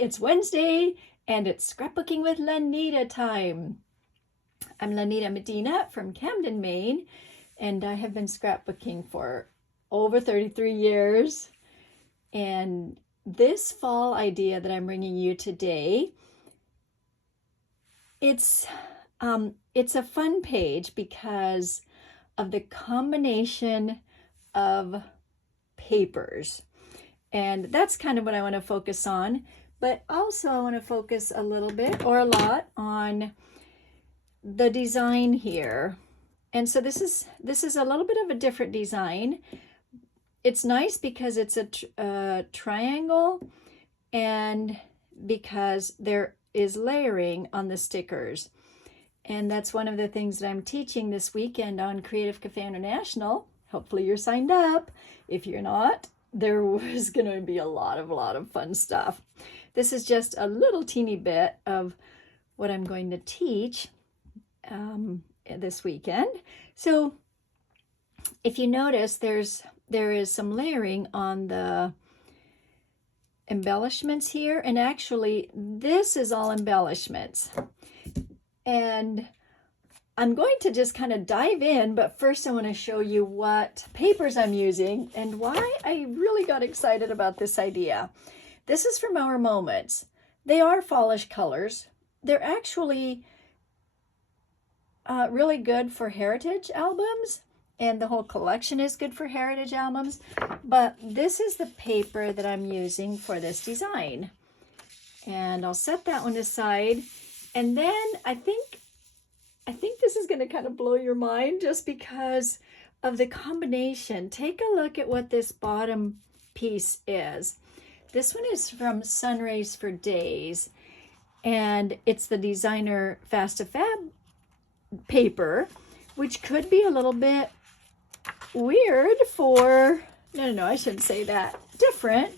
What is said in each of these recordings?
it's Wednesday and it's scrapbooking with Lanita time. I'm Lanita Medina from Camden, Maine, and I have been scrapbooking for over 33 years. And this fall idea that I'm bringing you today, it's a fun page because of the combination of papers. And that's kind of what I want to focus on. But also I want to focus a little bit or a lot on the design here. And so this is a little bit of a different design. It's nice because it's a triangle and because there is layering on the stickers. And that's one of the things that I'm teaching this weekend on Creative Cafe International. Hopefully you're signed up. If you're not, there was going to be a lot of fun stuff. This is just a little teeny bit of what I'm going to teach this weekend. So if you notice, there is some layering on the embellishments here, and actually this is all embellishments. And I'm going to just kind of dive in, but first I want to show you what papers I'm using and why I really got excited about this idea. This is from Our Moments. They are fallish colors. They're actually really good for heritage albums, and the whole collection is good for heritage albums, but this is the paper that I'm using for this design. And I'll set that one aside, and then I think this is going to kind of blow your mind just because of the combination. Take a look at what this bottom piece is. This one is from Sunrays for Days, and it's the designer Fast to Fab paper, which could be a little bit weird for, no, I shouldn't say that, different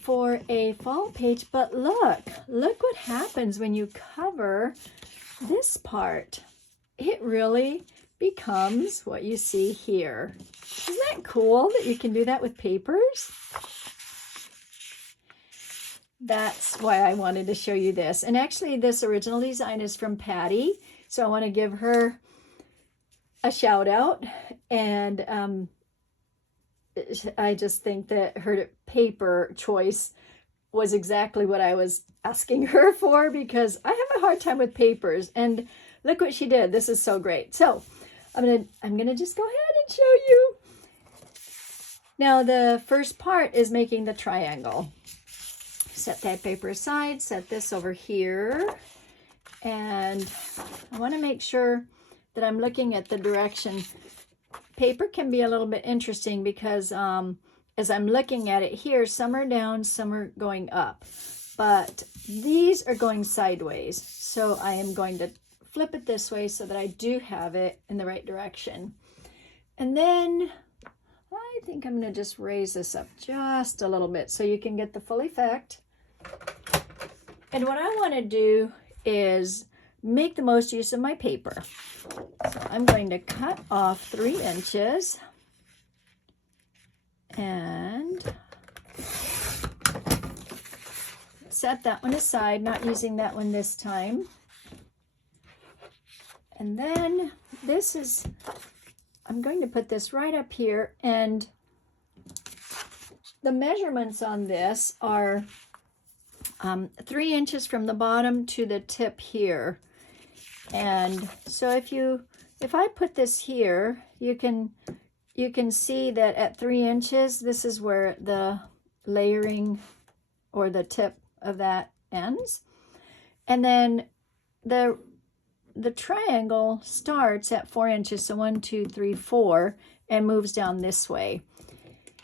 for a fall page. But look what happens when you cover this part. It really becomes what you see here. Isn't that cool that you can do that with papers? That's why I wanted to show you this. And actually this original design is from Patty, so I want to give her a shout out. And I just think that her paper choice was exactly what I was asking her for, because I have a hard time with papers, and look what she did. This is so great. So I'm gonna just go ahead and show you. Now the first part is making the triangle. Set that paper aside, set this over here, and I want to make sure that I'm looking at the direction. Paper can be a little bit interesting because as I'm looking at it here, some are down, some are going up, but these are going sideways. So I am going to flip it this way so that I do have it in the right direction. And then I think I'm going to just raise this up just a little bit so you can get the full effect. And what I want to do is make the most use of my paper. So I'm going to cut off 3 inches and set that one aside, not using that one this time. And then this is, I'm going to put this right up here, and the measurements on this are 3 inches from the bottom to the tip here. And so if I put this here, you can see that at 3 inches, this is where the layering or the tip of that ends. And then the triangle starts at 4 inches, so 1, 2, 3, 4, and moves down this way.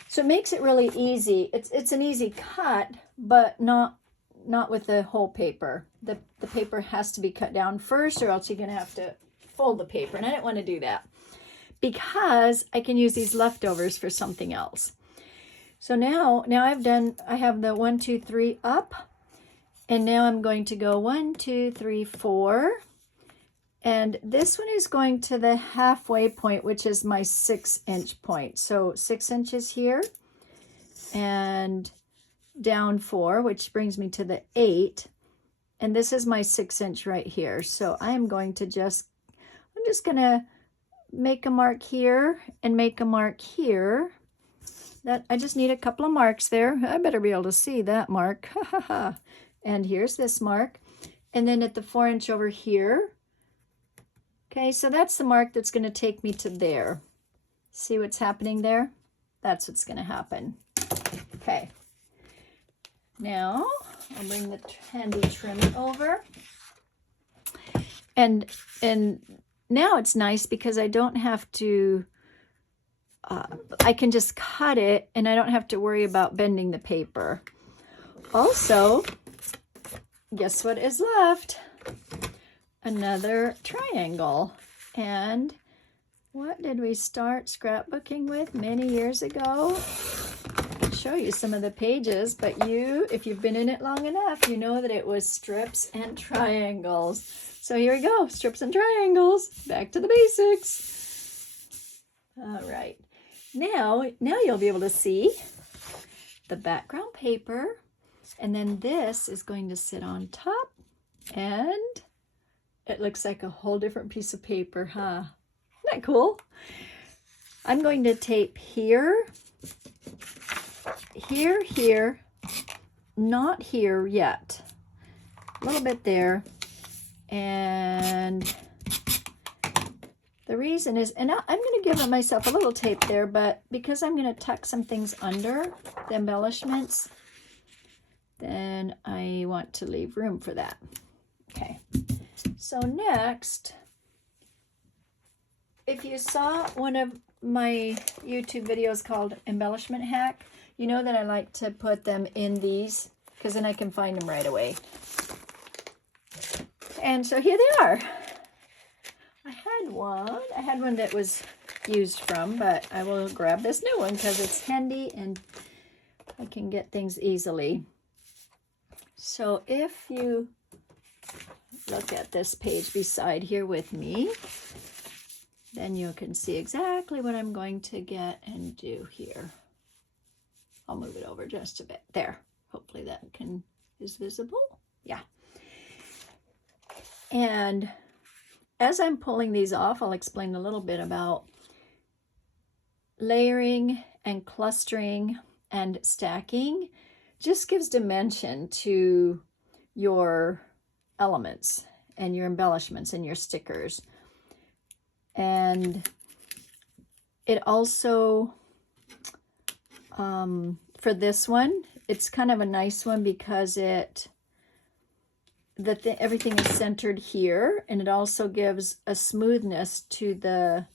So it makes it really easy. It's an easy cut, but not with the whole paper. The paper has to be cut down first, or else you're going to have to fold the paper, and I didn't want to do that because I can use these leftovers for something else. So now I have the 1, 2, 3 up, and now I'm going to go 1, 2, 3, 4, and this one is going to the halfway point, which is my 6-inch point. So 6 inches here, and down 4, which brings me to the 8. And this is my 6-inch right here. So I am going to I'm just going to make a mark here and make a mark here. That I just need a couple of marks there. I better be able to see that mark. And here's this mark. And then at the 4-inch over here. Okay, so that's the mark that's going to take me to there. See what's happening there? That's what's going to happen. Okay. Now, I'll bring the handy trim over. And now it's nice because I don't have to, I can just cut it and I don't have to worry about bending the paper. Also, guess what is left? Another triangle. And what did we start scrapbooking with many years ago? I'll show you some of the pages, but if you've been in it long enough, you know that it was strips and triangles. So here we go, strips and triangles. Back to the basics. All right. Now you'll be able to see the background paper, and then this is going to sit on top, and it looks like a whole different piece of paper, huh? Isn't that cool? I'm going to tape here, here, here, not here yet. A little bit there. And the reason is, and I'm going to give myself a little tape there, but because I'm going to tuck some things under the embellishments, then I want to leave room for that. Okay. So next, if you saw one of my YouTube videos called Embellishment Hack, you know that I like to put them in these because then I can find them right away. And so here they are. I had one that was used from, but I will grab this new one because it's handy and I can get things easily. So if you look at this page beside here with me, then you can see exactly what I'm going to get and do here. I'll move it over just a bit. There. Hopefully that is visible. Yeah. And as I'm pulling these off, I'll explain a little bit about layering and clustering and stacking. Just gives dimension to your elements and your embellishments and your stickers. And it also, for this one, it's kind of a nice one because everything is centered here, and it also gives a smoothness to the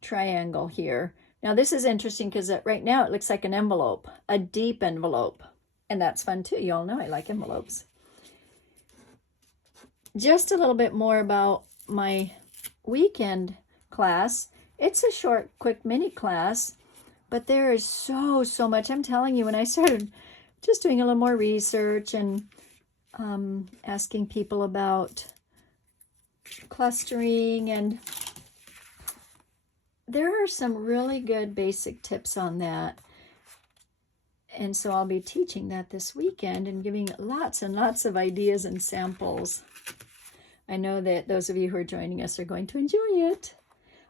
triangle here. Now this is interesting because right now it looks like an envelope, a deep envelope, and that's fun too. You all know I like envelopes. Just a little bit more about my weekend class. It's a short, quick mini class, but there is so much. I'm telling you, when I started just doing a little more research and asking people about clustering, and there are some really good basic tips on that. And so I'll be teaching that this weekend and giving lots and lots of ideas and samples. I know that those of you who are joining us are going to enjoy it.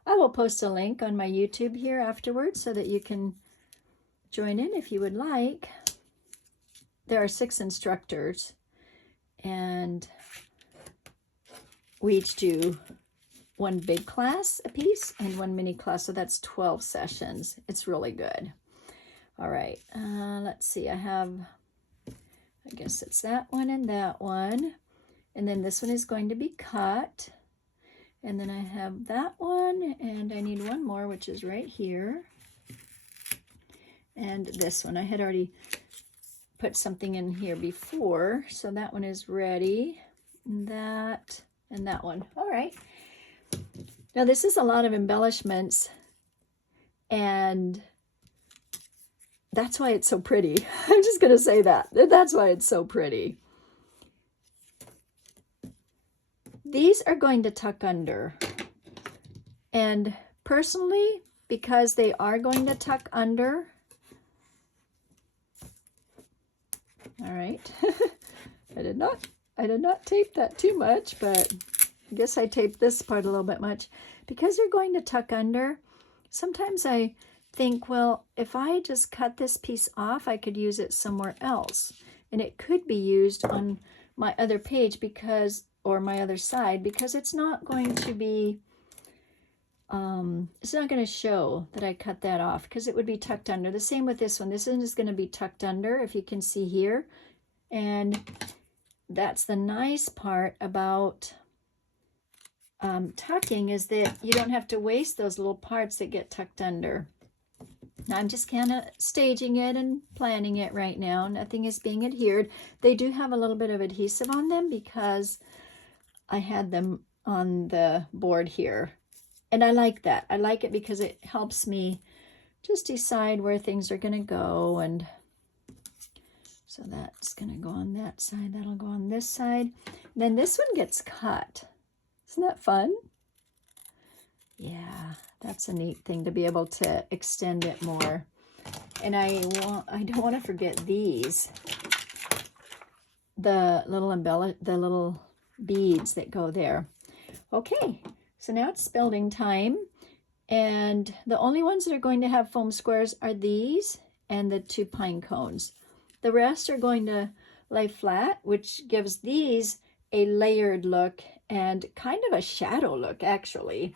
I will post a link on my YouTube here afterwards so that you can join in if you would like. There are 6 instructors, and we each do one big class a piece and one mini class, so that's 12 sessions. It's really good. All right, let's see. I guess it's that one and that one. And then this one is going to be cut. And then I have that one, and I need one more, which is right here. And this one, I had already put something in here before, so that one is ready. And that one. All right. Now this is a lot of embellishments, and that's why it's so pretty. I'm just going to say that. That's why it's so pretty. These are going to tuck under. And personally, because they are going to tuck under, All right. I did not tape that too much, but I guess I taped this part a little bit much. Because you're going to tuck under, sometimes I think, well, if I just cut this piece off, I could use it somewhere else. And it could be used on my other page because, or my other side, because it's not going to be, it's not going to show that I cut that off because it would be tucked under. The same with this one. This one is going to be tucked under, if you can see here. And that's the nice part about tucking, is that you don't have to waste those little parts that get tucked under. Now I'm just kind of staging it and planning it right now. Nothing is being adhered. They do have a little bit of adhesive on them because I had them on the board here. And I like that. I like it because it helps me just decide where things are going to go. And so that's going to go on that side. That'll go on this side. Then this one gets cut. Isn't that fun? Yeah, that's a neat thing to be able to extend it more. And I don't want to forget these. The little beads that go there. Okay, so now it's building time. And the only ones that are going to have foam squares are these and the 2 pine cones. The rest are going to lay flat, which gives these a layered look and kind of a shadow look, actually.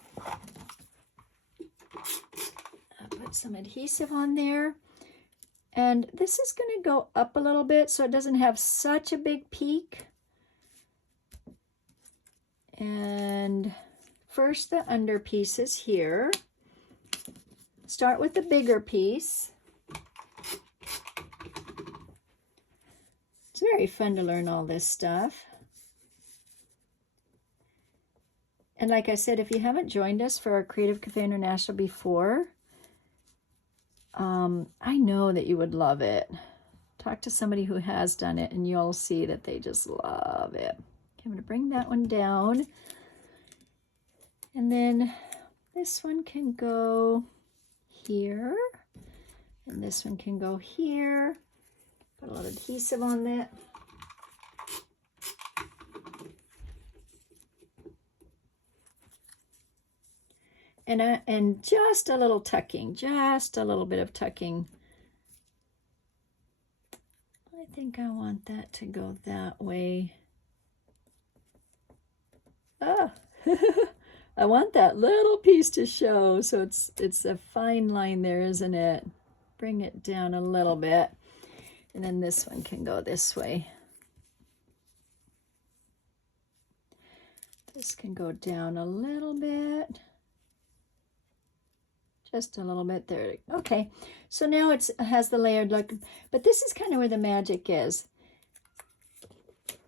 I'll put some adhesive on there. And this is going to go up a little bit so it doesn't have such a big peak. And first the under pieces here. Start with the bigger piece. It's very fun to learn all this stuff. And like I said, if you haven't joined us for our Creative Cafe International before, I know that you would love it. Talk to somebody who has done it and you'll see that they just love it. Okay, I'm going to bring that one down. And then this one can go here. And this one can go here. Put a little adhesive on that. And just a little tucking, just a little bit of tucking. I think I want that to go that way. Ah, I want that little piece to show, so it's a fine line there, isn't it? Bring it down a little bit, and then this one can go this way. This can go down a little bit. Just a little bit there. Okay, so now it has the layered look, but this is kind of where the magic is.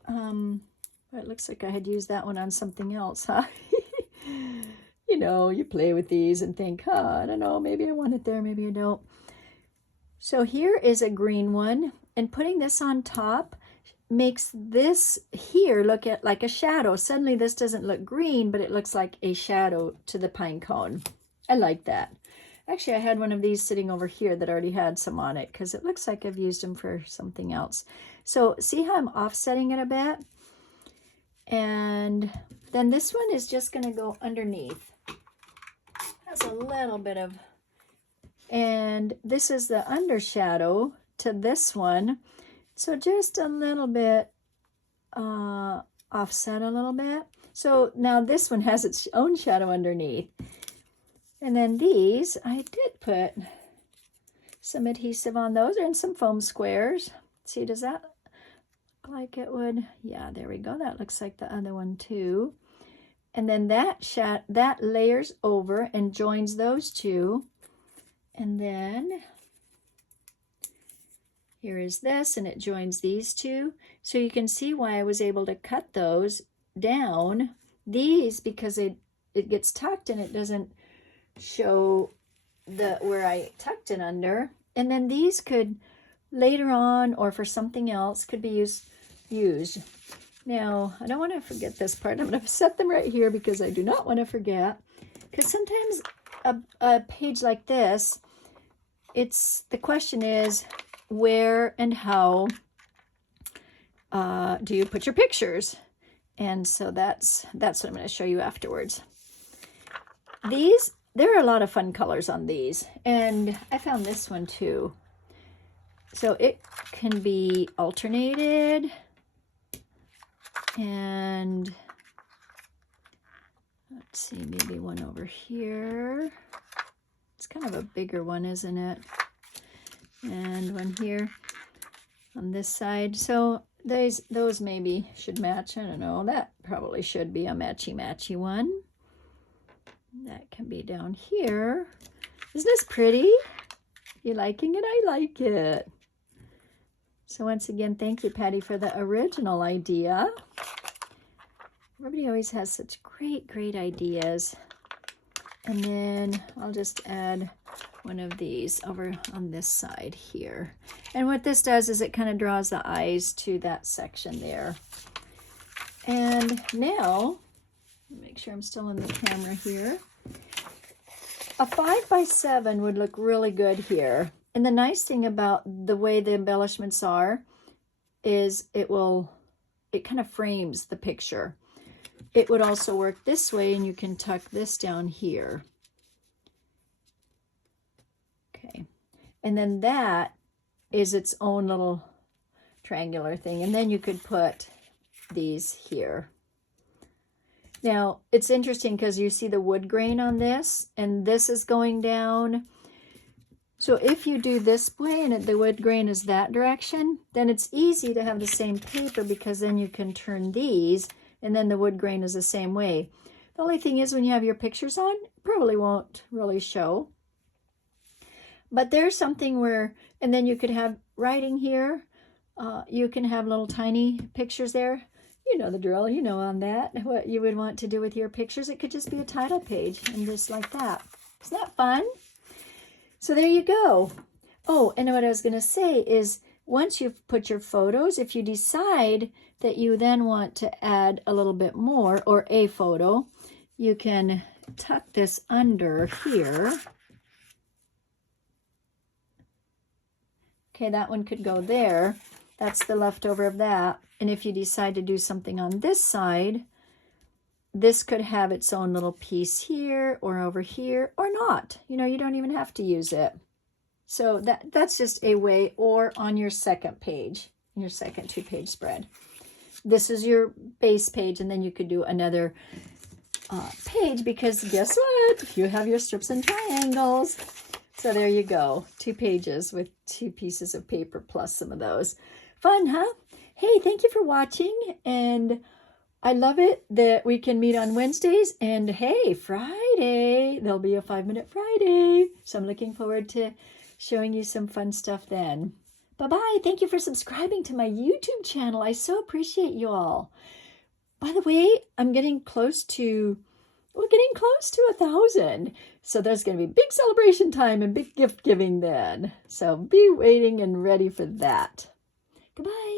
It looks like I had used that one on something else, huh? You know, you play with these and think, I don't know, maybe I want it there, maybe I don't. So here is a green one, and putting this on top makes this here look like a shadow. Suddenly this doesn't look green, but it looks like a shadow to the pine cone. I like that. Actually, I had one of these sitting over here that already had some on it because it looks like I've used them for something else. So see how I'm offsetting it a bit? And then this one is just going to go underneath. Has a little bit of, and this is the undershadow to this one. So just a little bit offset a little bit. So now this one has its own shadow underneath. And then these, I did put some adhesive on those and some foam squares. See, does that look like it would? Yeah, there we go. That looks like the other one too. And then that layers over and joins those two. And then here is this, and it joins these two. So you can see why I was able to cut those down. These, because it gets tucked and it doesn't show where I tucked it under. And then these could later on or for something else could be used. Now, I don't want to forget this part. I'm going to set them right here because I do not want to forget. Because sometimes a page like this, the question is where and how do you put your pictures? And so that's what I'm going to show you afterwards. These, there are a lot of fun colors on these, and I found this one too. So it can be alternated, and let's see, maybe one over here. It's kind of a bigger one, isn't it? And one here on this side. So those maybe should match. I don't know. That probably should be a matchy-matchy one. That can be down here. Isn't this pretty? You liking it? I like it. So once again, thank you, Patty, for the original idea. Everybody always has such great, great ideas. And then I'll just add one of these over on this side here. And what this does is it kind of draws the eyes to that section there. And now, make sure I'm still on the camera here. A 5x7 would look really good here. And the nice thing about the way the embellishments are is it kind of frames the picture. It would also work this way, and you can tuck this down here. Okay. And then that is its own little triangular thing. And then you could put these here. Now, it's interesting because you see the wood grain on this, and this is going down. So if you do this way and the wood grain is that direction, then it's easy to have the same paper, because then you can turn these, and then the wood grain is the same way. The only thing is when you have your pictures on, it probably won't really show. But there's something where, and then you could have writing here. You can have little tiny pictures there. You know the drill, you know on that, what you would want to do with your pictures. It could just be a title page and just like that. Isn't that fun? So there you go. Oh, and what I was going to say is once you've put your photos, if you decide that you then want to add a little bit more or a photo, you can tuck this under here. Okay, that one could go there. That's the leftover of that. And if you decide to do something on this side, this could have its own little piece here or over here or not. You know, you don't even have to use it. So that's just a way, or on your second page, your second 2-page spread. This is your base page, and then you could do another page, because guess what? You have your strips and triangles. So there you go. 2 pages with 2 pieces of paper plus some of those. Fun, huh? Hey, thank you for watching, and I love it that we can meet on Wednesdays, and hey, Friday, there'll be a 5-Minute Friday. So I'm looking forward to showing you some fun stuff then. Bye-bye. Thank you for subscribing to my YouTube channel. I so appreciate you all. By the way, I'm getting close to, we're getting close to 1,000. So there's going to be big celebration time and big gift giving then. So be waiting and ready for that. Goodbye.